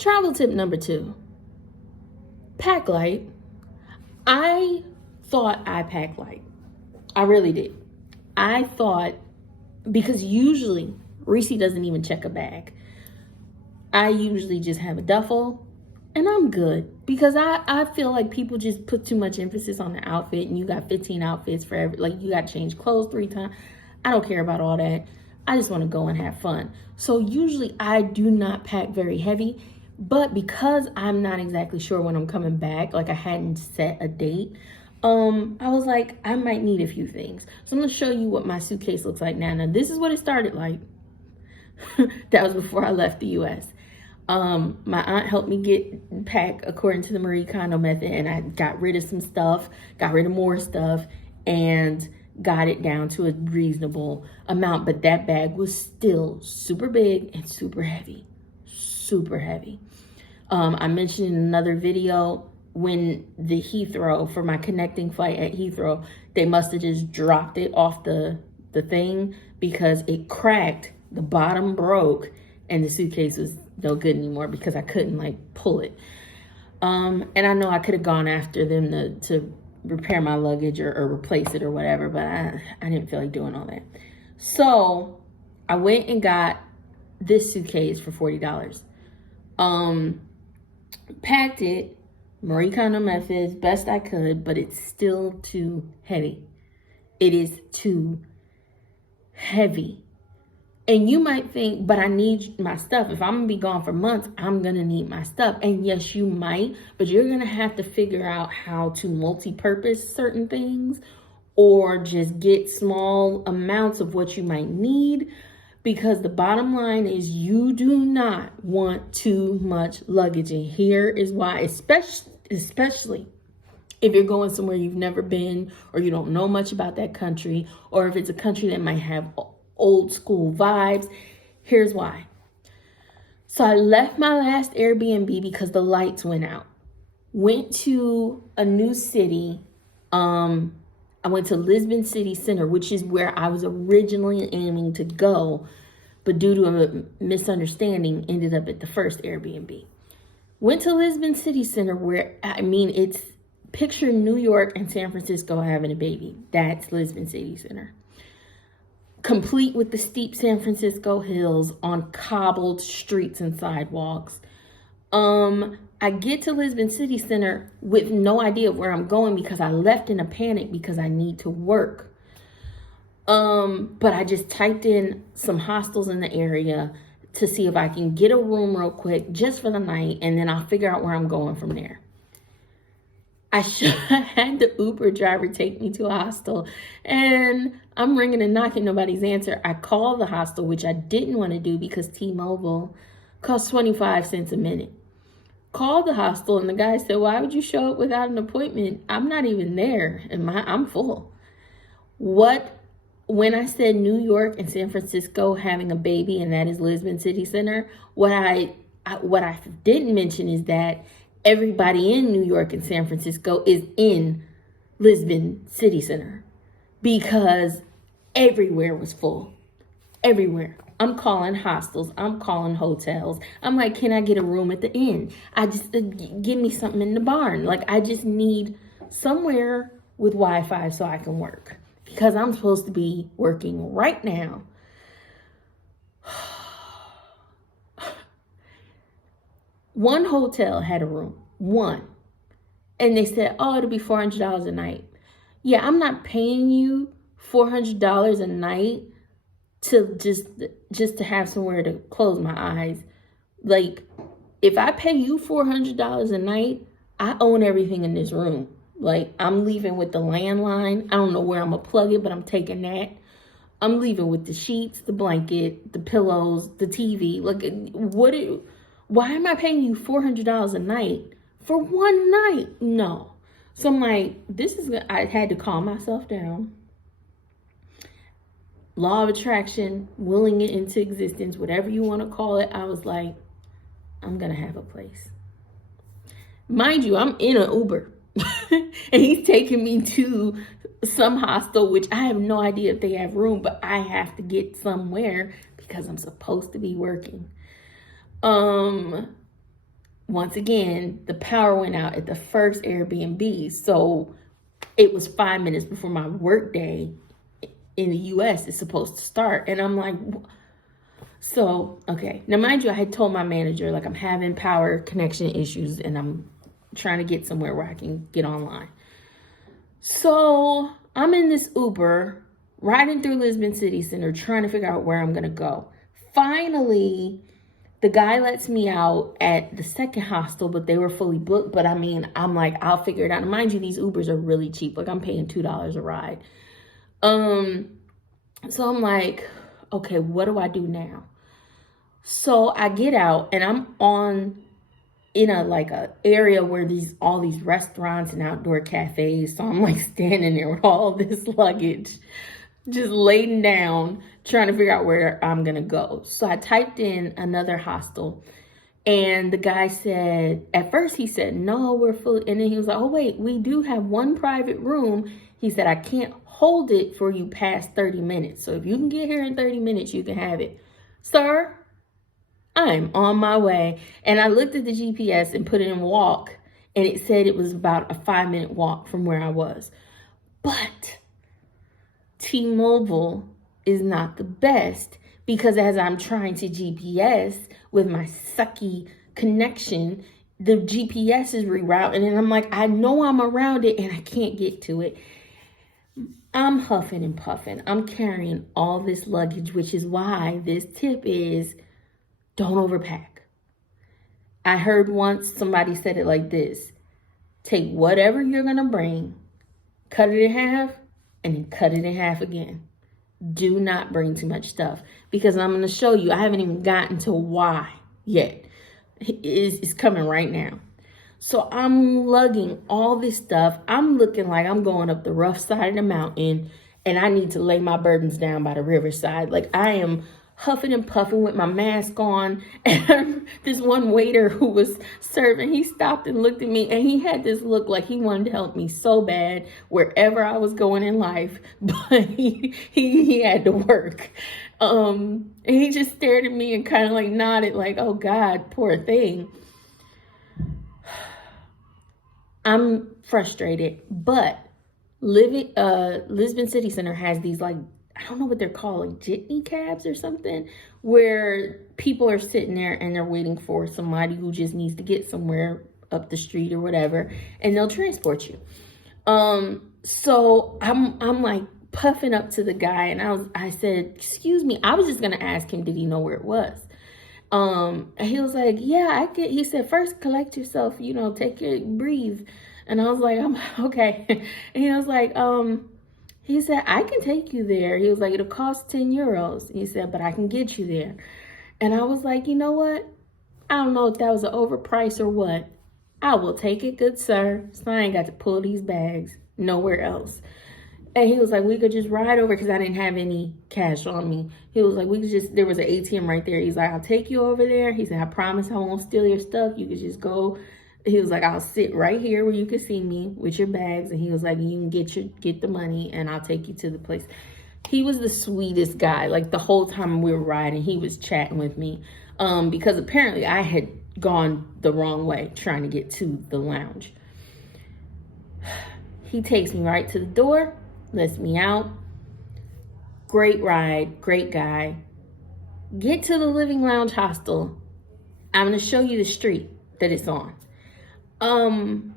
Travel tip number 2, pack light. I thought I packed light. I really did. I thought, because usually Reese doesn't even check a bag. I usually just have a duffel and I'm good, because I feel like people just put too much emphasis on the outfit, and you got 15 outfits for like you got to change clothes 3 times. I don't care about all that. I just want to go and have fun. So usually I do not pack very heavy, but because I'm not exactly sure when I'm coming back, like I hadn't set a date, I was like, I might need a few things. So I'm gonna show you what my suitcase looks like now. Now this is what it started like. That was before I left the US. My aunt helped me pack according to the Marie Kondo method, and I got rid of some stuff, got rid of more stuff, and got it down to a reasonable amount. But that bag was still super big and super heavy, super heavy. I mentioned in another video, when the Heathrow, for my connecting flight at Heathrow, they must have just dropped it off the thing, because it cracked, the bottom broke, and the suitcase was no good anymore because I couldn't like pull it. And I know I could have gone after them to repair my luggage or replace it or whatever, but I didn't feel like doing all that. So I went and got this suitcase for $40. Packed it, Marie Kondo methods, best I could, but it's still too heavy. It is too heavy. And you might think, but I need my stuff. If I'm gonna be gone for months, I'm gonna need my stuff. And yes, you might, but you're gonna have to figure out how to multi-purpose certain things, or just get small amounts of what you might need. Because the bottom line is, you do not want too much luggage. And here is why, especially if you're going somewhere you've never been, or you don't know much about that country, or if it's a country that might have old school vibes. Here's why. So I left my last Airbnb because the lights went out. Went to a new city. I went to Lisbon City Center, which is where I was originally aiming to go, but due to a misunderstanding, ended up at the first Airbnb. Went to Lisbon City Center, where, I mean, it's, picture New York and San Francisco having a baby. That's Lisbon City Center. Complete with the steep San Francisco hills on cobbled streets and sidewalks. I get to Lisbon City Center with no idea where I'm going, because I left in a panic because I need to work. But I just typed in some hostels in the area to see if I can get a room real quick just for the night, and then I'll figure out where I'm going from there. I had the Uber driver take me to a hostel, and I'm ringing and knocking, nobody's answer. I called the hostel, which I didn't want to do because T-Mobile costs 25 cents a minute. Called the hostel, and the guy said, why would you show up without an appointment? I'm not even there, and I'm full. When I said New York and San Francisco having a baby, and that is Lisbon City Center, what I didn't mention is that everybody in New York and San Francisco is in Lisbon City Center, because everywhere was full. Everywhere. I'm calling hostels. I'm calling hotels. I'm like, can I get a room at the inn? I just, give me something in the barn. Like, I just need somewhere with Wi-Fi so I can work, because I'm supposed to be working right now. One hotel had a room, one. And they said, oh, it'll be $400 a night. Yeah, I'm not paying you $400 a night to just to have somewhere to close my eyes. Like, if I pay you $400 a night, I own everything in this room. Like, I'm leaving with the landline. I don't know where I'm gonna plug it, but I'm taking that. I'm leaving with the sheets, the blanket, the pillows, the TV. Like, why am I paying you $400 a night for one night? No. So I'm like, I had to calm myself down. Law of attraction, willing it into existence, whatever you want to call it. I was like, I'm going to have a place. Mind you, I'm in an Uber. And he's taking me to some hostel, which I have no idea if they have room, but I have to get somewhere because I'm supposed to be working. once again, the power went out at the first Airbnb. So it was 5 minutes before my work day in the US is supposed to start. And I'm like, so, okay. Now, mind you, I had told my manager, like, I'm having power connection issues and I'm trying to get somewhere where I can get online. So I'm in this Uber riding through Lisbon City Center trying to figure out where I'm going to go. Finally, the guy lets me out at the second hostel, but they were fully booked. But I mean, I'm like, I'll figure it out. And mind you, these Ubers are really cheap. Like, I'm paying $2 a ride. So I'm like, okay, what do I do now? So I get out and I'm in a area where all these restaurants and outdoor cafes. So I'm like standing there with all this luggage, just laying down, trying to figure out where I'm gonna go. So I typed in another hostel, and the guy said, at first he said, no, we're full. And then he was like, oh wait, we do have one private room. He said, I can't hold it for you past 30 minutes. So if you can get here in 30 minutes, you can have it. Sir, I'm on my way. And I looked at the GPS and put it in walk, and it said it was about a 5-minute walk from where I was. But T-Mobile is not the best, because as I'm trying to GPS with my sucky connection, the GPS is rerouting, and I'm like, I know I'm around it and I can't get to it. I'm huffing and puffing. I'm carrying all this luggage, which is why this tip is, don't overpack. I heard once somebody said it like this: take whatever you're gonna bring, cut it in half, and then cut it in half again. Do not bring too much stuff, because I'm gonna show you, I haven't even gotten to why yet. It's coming right now. So I'm lugging all this stuff. I'm looking like I'm going up the rough side of the mountain, and I need to lay my burdens down by the riverside. Like, I am huffing and puffing with my mask on. And this one waiter who was serving, he stopped and looked at me, and he had this look like he wanted to help me so bad wherever I was going in life, but he had to work. And he just stared at me and kind of like nodded like, oh God, poor thing. I'm frustrated, but Lisbon City Center has these, like, I don't know what they're called, like jitney cabs or something, where people are sitting there and they're waiting for somebody who just needs to get somewhere up the street or whatever, and they'll transport you. So I'm like puffing up to the guy, and I said, excuse me. I was just gonna ask him, did he know where it was? And he was like, yeah, he said, first collect yourself, breathe. And I was like, I'm okay. And he was like, he said, I can take you there. He was like, it'll cost 10 euros. He said, but I can get you there. And I was like, you know what? I don't know if that was an overprice or what. I will take it, good sir. So I ain't got to pull these bags nowhere else. And he was like, we could just ride over, because I didn't have any cash on me. He was like, there was an ATM right there. He's like, I'll take you over there. He said, I promise I won't steal your stuff. You could just go. He was like, I'll sit right here where you can see me with your bags. And he was like, you can get the money and I'll take you to the place. He was the sweetest guy. Like, the whole time we were riding, he was chatting with me. Because apparently I had gone the wrong way trying to get to the lounge. He takes me right to the door, lets me out. Great ride, great guy. Get to the Living Lounge Hostel. I'm going to show you the street that it's on. I'm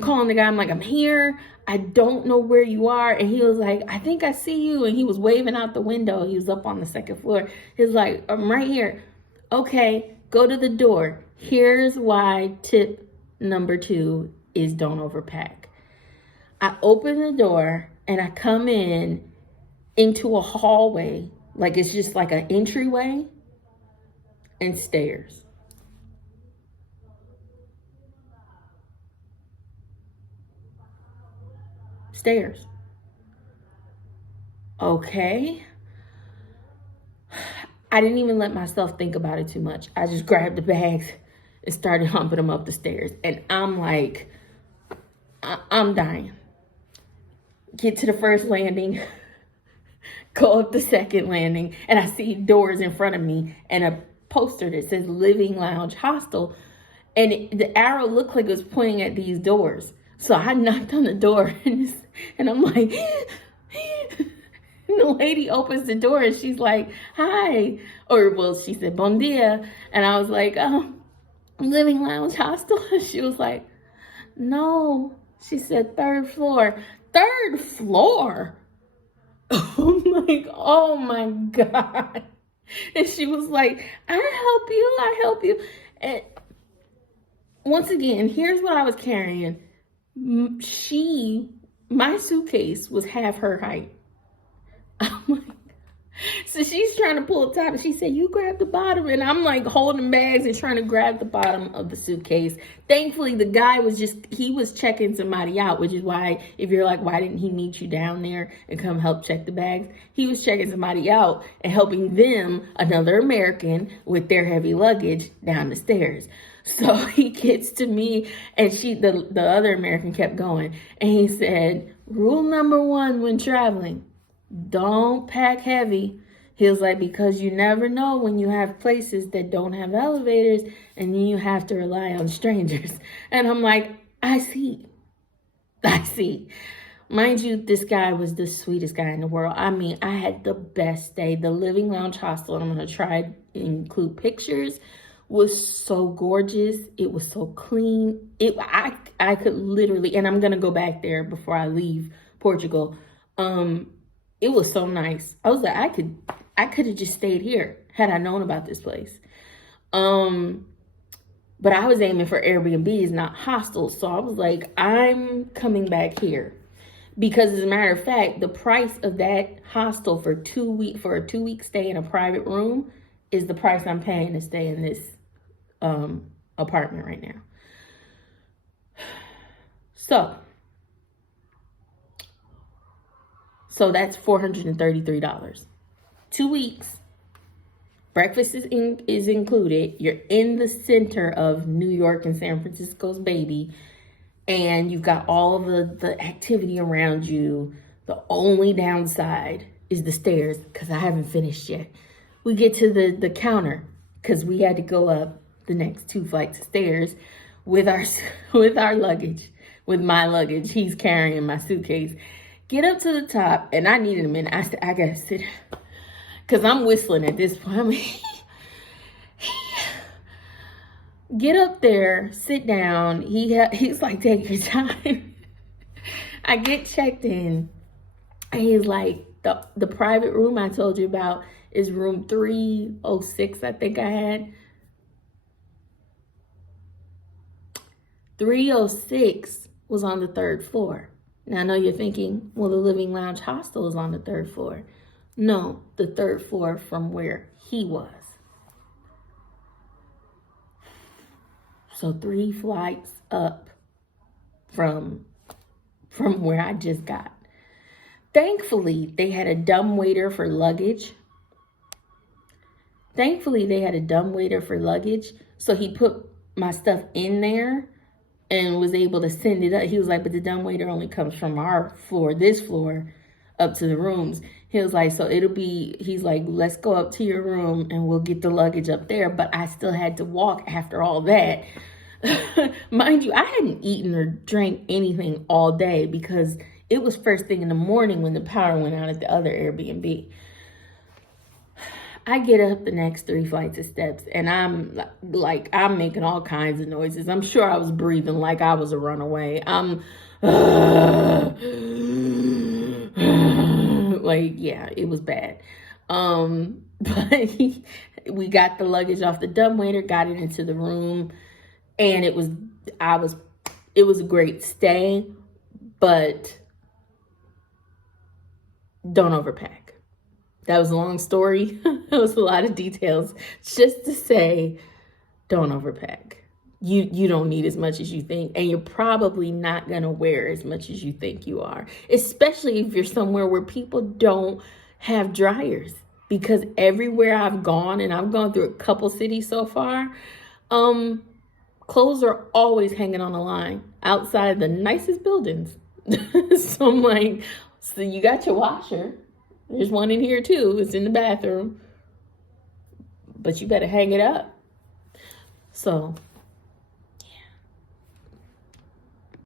calling the guy. I'm like, I'm here. I don't know where you are. And he was like, I think I see you. And he was waving out the window. He was up on the second floor. He was like, I'm right here. Okay, go to the door. Here's why tip number 2 is don't overpack. I open the door and I come into a hallway. Like, it's just like an entryway and stairs. Stairs. Okay. I didn't even let myself think about it too much. I just grabbed the bags and started humping them up the stairs. And I'm like, I'm dying. Get to the first landing, go up the second landing, and I see doors in front of me and a poster that says Living Lounge Hostel, and the arrow looked like it was pointing at these doors. So I knocked on the door, and I'm like, and the lady opens the door, and she's like, hi. Or, well, she said, bon dia. And I was like, Living Lounge Hostel? And she was like, no. She said, third floor. Third floor? I'm like, oh my God. And she was like, I help you. And once again, here's what I was carrying. My suitcase was half her height. I'm like, so she's trying to pull the top, and she said, you grab the bottom. And I'm like holding bags and trying to grab the bottom of the suitcase. Thankfully, the guy he was checking somebody out, which is why, if you're like, why didn't he meet you down there and come help check the bags? He was checking somebody out and helping them, another American, with their heavy luggage down the stairs. So he gets to me, and the other American kept going. And he said, rule number 1 when traveling, don't pack heavy. He was like, because you never know when you have places that don't have elevators, and then you have to rely on strangers. And I'm like, I see. Mind you, this guy was the sweetest guy in the world. I mean, I had the best day. The Living Lounge Hostel, and I'm going to try to include pictures, was so gorgeous. It was so clean. I could literally, and I'm going to go back there before I leave Portugal. It was so nice. I was like, I could have just stayed here had I known about this place. But I was aiming for Airbnbs, not hostels. So I was like, I'm coming back here. Because as a matter of fact, the price of that hostel for a 2-week stay in a private room is the price I'm paying to stay in this apartment right now. So that's $433. 2 weeks. Breakfast is included. You're in the center of New York and San Francisco's baby. And you've got all of the activity around you. The only downside is the stairs, because I haven't finished yet. We get to the counter, because we had to go up the next 2 flights of stairs with our luggage, with my luggage. He's carrying my suitcase. Get up to the top, and I needed a minute. I said, I gotta sit, because I'm whistling at this point. I mean, get up there, sit down. He's like, take your time. I get checked in, and he's like, the private room I told you about is room 306, I think I had. 306 was on the 3rd floor. Now, I know you're thinking, well, the Living Lounge Hostel is on the 3rd floor. No, the 3rd floor from where he was. So 3 flights up from where I just got. Thankfully, they had a dumb waiter for luggage. So he put my stuff in there and was able to send it up. He was like, but the dumb waiter only comes from our floor, this floor, up to the rooms. He was like, so he's like, let's go up to your room and we'll get the luggage up there. But I still had to walk after all that. Mind you, I hadn't eaten or drank anything all day because it was first thing in the morning when the power went out at the other Airbnb. I get up the next 3 flights of steps, and I'm making all kinds of noises. I'm sure I was breathing like I was a runaway. Yeah, it was bad. But we got the luggage off the dumbwaiter, got it into the room, and it was a great stay, but don't overpack. That was a long story. It was a lot of details just to say, don't overpack. You don't need as much as you think, and you're probably not going to wear as much as you think you are, especially if you're somewhere where people don't have dryers, because everywhere I've gone, and I've gone through a couple cities so far, clothes are always hanging on a line outside the nicest buildings. So I'm like, so you got your washer. There's one in here too. It's in the bathroom. but you better hang it up. So